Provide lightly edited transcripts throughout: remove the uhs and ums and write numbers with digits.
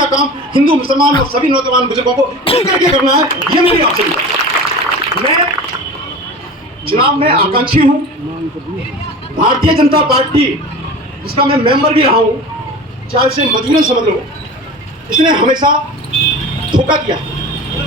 का काम हिंदू मुसलमान और सभी नौजवान बुजुर्गों को मिलकर के करना है, ये मेरी आपसे विनती है। मैं चुनाव में आकांक्षी हूँ। भारतीय जनता पार्टी जिसका मैं मेंबर भी रहा हूँ, चाहे उसे मजबूरन समझ लो, इसने हमेशा धोखा दिया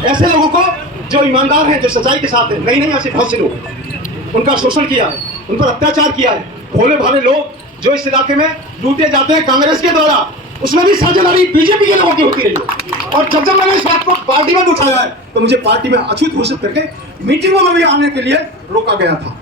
ऐसे लोगों को जो ईमानदार हैं, जो सच्चाई के साथ हैं। नहीं ऐसे बहुत से लोग, उनका शोषण किया है, उन पर अत्याचार किया है। भोले भाले लोग जो इस इलाके में लूटे जाते हैं कांग्रेस के द्वारा, उसमें भी साझेदारी बीजेपी के लोगों की होती रही है। और जब मैंने इस बात को पार्टी में उठाया है तो मुझे पार्टी में अछूत घोषित करके मीटिंगों में भी आने के लिए रोका गया था,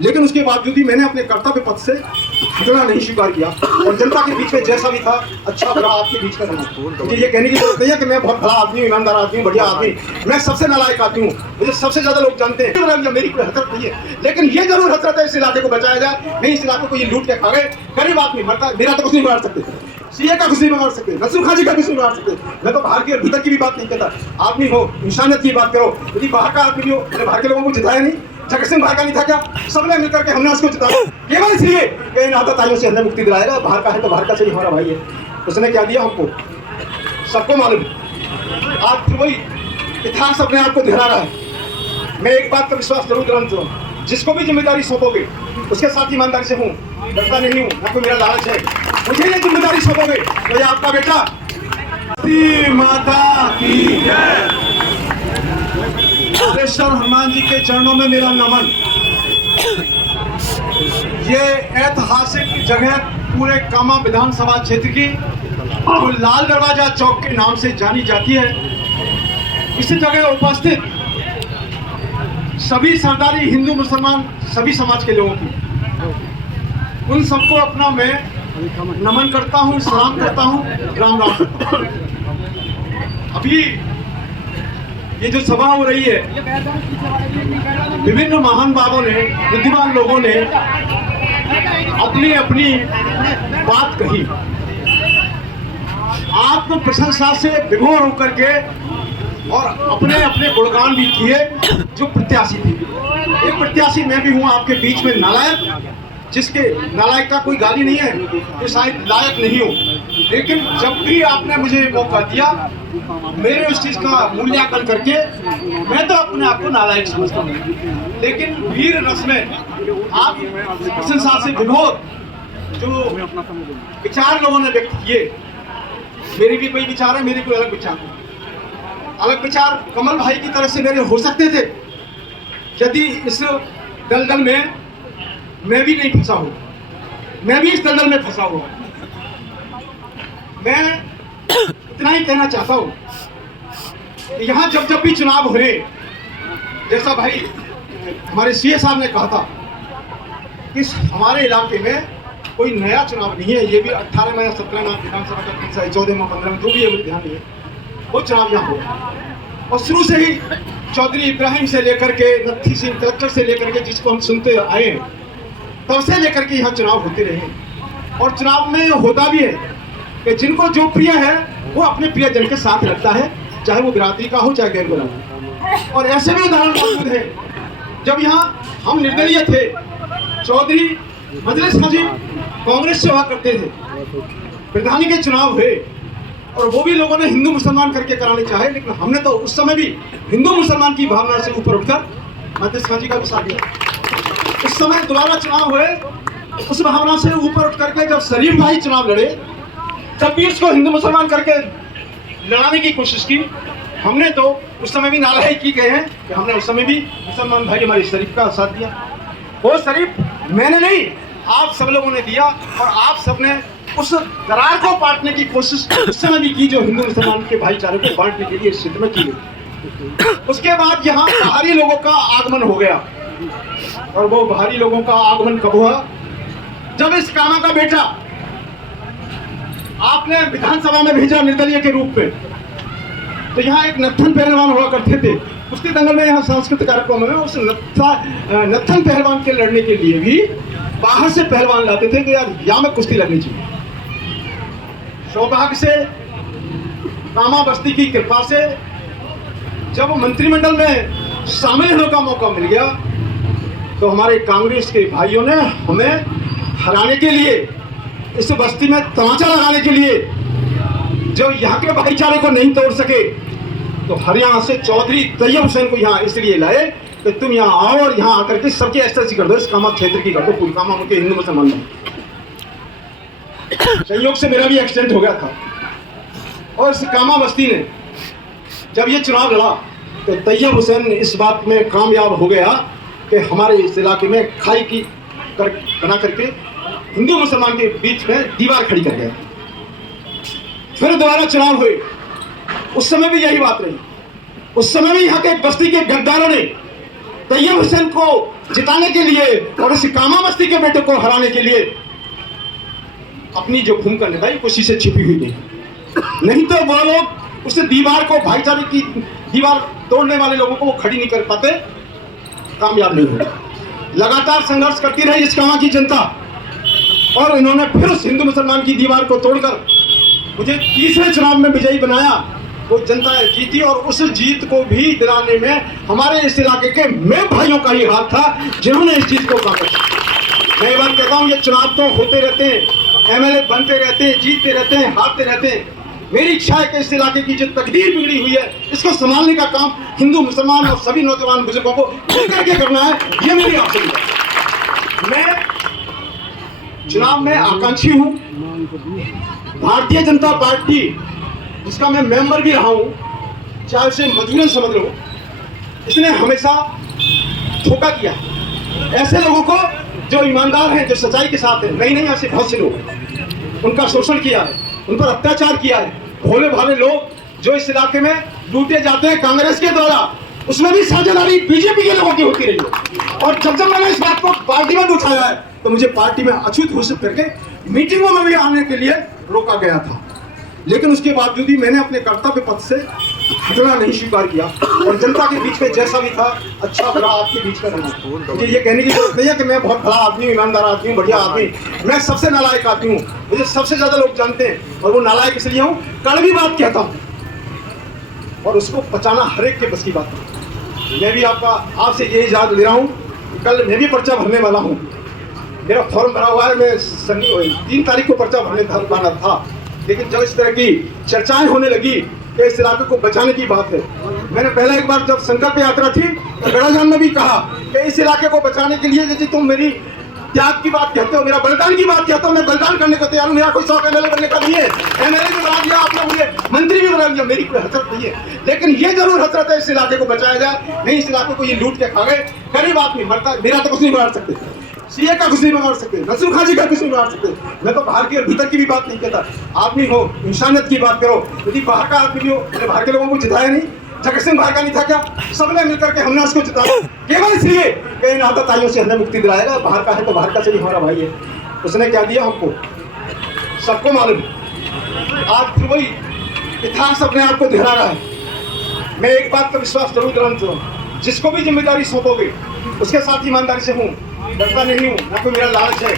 लेकिन उसके बावजूद भी मैंने अपने कर्तव्य पद से हटना नहीं स्वीकार किया और जनता के बीच में जैसा भी था अच्छा बुरा आपके बीच में रहा। मुझे ये कहने की जरूरत नहीं है कि मैं बहुत बड़ा आदमी, ईमानदार आदमी, बढ़िया आदमी, मैं सबसे नालायक आदमी हूँ, मुझे सबसे ज्यादा लोग जानते हैं। मेरी कोई हसरत नहीं है, लेकिन ये जरूर हसरत है इस इलाके को बचाया जाए। नहीं, इस इलाके को ये लूट के खा गए, गरीब आदमी मरता, मेरा तो कुछ नहीं मार सकते, सीए का कुछ नहीं मार सकते, नसरुल खाजी का कुछ नहीं मार सकते। मैं तो बाहर के भीतर की भी बात नहीं कहता। आदमी हो, इंसानियत की बात करो। यदि बाहर का आदमी हो, बाहर के लोगों को जिताया नहीं, जगत सिंह बाहर का नहीं था क्या? सबने मिलकर के हमने उसको जिताया केवल इसलिए कि इन आतताइयों से हमने मुक्ति दिलाएगा। बाहर का है तो बाहर का सही हमारा भाई है। उसने क्या दिया हमको सबको मालूम। आज फिर वही इतिहास अपने आप को दोहरा रहा है। मैं एक बात पर विश्वास जरूर दिलाना चाहूँ, जिसको भी जिम्मेदारी सौंपोगे उसके साथ ईमानदारी से हूँ, डरता नहीं हूँ, ना कोई मेरा लालच है। मुझे ये जिम्मेदारी सौंपोगे तो ये आपका बेटा माता की जय। सिद्धेश्वर हनुमान जी के चरणों में मेरा नमन। ये ऐतिहासिक जगह पूरे कामा विधानसभा क्षेत्र की जो लाल दरवाजा चौक के नाम से जानी जाती है, इस जगह उपस्थित सभी सरदारी हिंदू मुसलमान सभी समाज के लोगों की, उन सबको अपना मैं नमन करता हूँ, सलाम करता हूँ, राम राम करता हूँ। अभी ये जो सभा हो रही है, विभिन्न महान बाबों ने, बुद्धिमान लोगों ने अपनी अपनी बात कही, आत्म प्रशंसा से विभोर होकर के, और अपने अपने गुणगान भी किए जो प्रत्याशी थे। एक प्रत्याशी मैं भी हूँ आपके बीच में, नालायक, जिसके नालायक का कोई गाली नहीं है कि शायद लायक नहीं हो, लेकिन जब भी आपने मुझे मौका दिया, मेरे उस चीज का मूल्यांकन करके मैं तो अपने आप को नालायक समझता हूँ, लेकिन वीर रस में आप प्रशंसा से विभोर जो विचार लोगों ने व्यक्त किए, मेरे भी कोई विचार है, मेरे कोई अलग विचार है। अलग विचार कमल भाई की तरफ से मेरे हो सकते थे यदि इस दलदल में मैं भी नहीं फंसा हूँ, मैं भी इस दलदल में फंसा हुआ। मैं इतना ही कहना चाहता हूँ कि यहाँ जब भी चुनाव हो रहे, जैसा भाई हमारे सीए साहब ने कहा था कि हमारे इलाके में कोई नया चुनाव नहीं है, ये भी 18 में या 17 में विधानसभा का 14 में 15 में जो भी है ध्यान नहीं है, वो चुनाव यहाँ हो। और शुरू से ही चौधरी इब्राहिम से लेकर के नत्थी सिंह कलेक्टर से लेकर के, जिसको हम सुनते आए, तब से लेकर के यहाँ चुनाव होते रहे। और चुनाव में होता भी है कि जिनको जो प्रिय है वो अपने प्रियजन के साथ रखता है, चाहे वो बिरादरी का हो चाहे गैर बिरादरी। और ऐसे भी उदाहरण मौजूद है, जब यहाँ हम निर्दलीय थे, चौधरी मजलिस खाजी कांग्रेस से हुआ करते थे, प्रधानी के चुनाव हुए और वो भी लोगों ने हिंदू मुसलमान करके कराने चाहे, लेकिन हमने तो उस समय भी हिंदू मुसलमान की भावना से ऊपर उठकर मजलिस खाजी का भी साथ दिया। उस समय दोबारा चुनाव हुए, उस भावना से ऊपर उठ करके जब सलीम भाई चुनाव लड़े, तब भी उसको हिंदू मुसलमान करके लड़ाने की कोशिश की। हमने तो उस समय भी नालायक की गए हैं कि हमने उस समय भी मुसलमान भाई हमारे शरीफ का साथ दिया। वो शरीफ मैंने नहीं, आप सब लोगों ने दिया, और आप सब ने उस दरार को बांटने की कोशिश उस समय भी की जो हिंदू मुसलमान के भाईचारे को बांटने के लिए इस क्षेत्र में की गई। उसके बाद यहाँ बाहरी लोगों का आगमन हो गया, और वो बाहरी लोगों का आगमन कब हुआ? जब इस कामा का बेटा आपने विधानसभा में भेजा निर्दलीय के रूप में, तो यहाँ एक नत्थन पहलवान हुआ करते थे, उसके दंगल में यहाँ सांस्कृतिक कार्यक्रम में उस नत्थन पहलवान के लड़ने के लिए भी बाहर से पहलवान लाते थे कि यार यहाँ में कुश्ती लगनी चाहिए। सौभाग्य से, कामा बस्ती की कृपा से, जब मंत्रिमंडल में शामिल होने का मौका मिल गया, तो हमारे कांग्रेस के भाइयों ने हमें हराने के लिए, इस बस्ती में तमाचा लगाने के लिए जो यहाँ के भाईचारे को नहीं तोड़ सके, तो हरियाणा से चौधरी तैयब हुसैन को यहाँ इसलिए लाए कि तुम यहाँ आओ और यहाँ आकर के सबकी एसएससी कर दो, इस कामा क्षेत्र की कर दो, पूरी कामा उनके हिंदू मुसलमान में। संयोग से मेरा भी एक्सीडेंट हो गया था और इस कामा बस्ती ने जब ये चुनाव लड़ा तो तैयब हुसैन इस बात में कामयाब हो गया कि हमारे इस इलाके में खाई की बना करके हिंदू मुसलमान के बीच में दीवार खड़ी कर गया। फिर दोबारा चुनाव हुए, उस समय भी यही बात रही। उस समय भी यहाँ के बस्ती के गद्दारों ने तैयब हुसैन को जिताने के लिए और इस कामा बस्ती के बेटे को हराने के लिए अपनी जो भूमिका निभाई उसी से छिपी हुई नहीं तो वो लोग उस दीवार को, भाईचारे की दीवार तोड़ने वाले लोगों को वो खड़ी नहीं कर पाते, कामयाब नहीं हुए। लगातार संघर्ष करती रही इस कामा की जनता और इन्होंने फिर उस हिंदू मुसलमान की दीवार को तोड़कर मुझे तीसरे चुनाव में विजयी बनाया। वो जनता जीती और उस जीत को भी दिलाने में हमारे इस इलाके के मेरे भाइयों का ही हाथ था, जिन्होंने इस जीत को कामयाब किया। मैं ये बात कहता हूँ, ये चुनाव तो होते रहते हैं, एमएलए बनते रहते हैं, जीतते रहते हैं, हारते रहते हैं। मेरी इच्छा है कि इस इलाके की जो तकदीर बिगड़ी हुई है, इसको संभालने का काम हिंदू मुसलमान और सभी नौजवान बुजुर्गों को मिलकर के करना है, ये मेरी आपसे है। मैं चुनाव में आकांक्षी हूँ। भारतीय जनता पार्टी जिसका मैं मेंबर भी रहा हूँ, चाहे उसे मजबूरन समझ लो, इसने हमेशा धोखा किया ऐसे लोगों को जो ईमानदार हैं, जो सच्चाई के साथ हैं। नहीं ऐसे बहुत से लोग, उनका शोषण किया है, उन पर अत्याचार किया है। भोले भाले लोग जो इस इलाके में लूटे जाते हैं कांग्रेस के द्वारा, उसमें भी साझेदारी बीजेपी के लोगों की होती रही है। और जब मैंने इस बात को पार्टी में उठाया है तो मुझे पार्टी में अछूत घोषित करके मीटिंगों में भी आने के लिए रोका गया था, लेकिन उसके बावजूद भी मैंने अपने कर्तव्य पद से हटना नहीं स्वीकार किया और जनता के बीच में जैसा भी था अच्छा बुरा आपके बीच में रहा। मुझे ये कहने की जरूरत नहीं है कि मैं बहुत बड़ा आदमी हूँ, ईमानदार आदमी हूँ, बढ़िया आदमी। मैं सबसे नालायक आदमी हूँ, मुझे सबसे ज्यादा लोग जानते हैं और वो नालायक इसलिए हूँ, कड़वी बात कहता हूँ और उसको बचाना हर एक के बस की बात है। मैं भी आपसे ये इजाज़त ले रहा हूँ, कल मैं भी पर्चा भरने वाला हूँ। मेरा फॉर्म भरा हुआ है, मैं 3 तारीख को पर्चा भरने वाला था, लेकिन जब इस तरह की चर्चाएं होने लगी कि इस इलाके को बचाने की बात है, मैंने पहले एक बार जब संकल्प यात्रा थी तो गड़ाजान में भी कहा कि इस इलाके को बचाने के लिए यदि तुम मेरी त्याग की बात कहते हो, मेरा बलिदान की बात कहते हो, मैं बलिदान करने को तैयार हूँ। मेरा कोई शौक एमएलए बनने का नहीं है, एमएलए भी बना दिया आपने, मुझे मंत्री भी बना दिया, मेरी कोई हसरत नहीं है। लेकिन ये जरूर हसरत है इस इलाके को बचाया जाए। नहीं, इस इलाके को ये लूट के खा गए, गरीब आदमी मरता, मेरा तो कुछ नहीं बिगाड़ सकते, सीए का कुछ नहीं बिगाड़ सकते, नसीर खान जी का कुछ नहीं बिगाड़ सकते। मैं तो बाहर की और भीतर की भी बात नहीं कहता। आदमी हो, इंसानियत की बात करो। यदि बाहर का आदमी हो, मैंने बाहर के लोगों को जिताया नहीं, जगत सिंह बाहर का नहीं था क्या? सबने मिलकर के हमने उसको जिताया केवल इसलिए कि इन आदताइयों से हमें मुक्ति दिलाएगा। बाहर का है तो बाहर का से ही हमारा भाई है। उसने क्या दिया हमको सबको मालूम। आज फिर वही इतिहास अपने आप को दोहरा रहा है। मैं एक बात का विश्वास जरूर दिलाना चाहूँ, जिसको भी जिम्मेदारी सौंपोगे उसके साथ ईमानदारी से हूँ, डरता नहीं हूँ, ना कोई मेरा लालच है।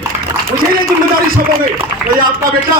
मुझे ये जिम्मेदारी सौंपोगे तो ये आपका बेटा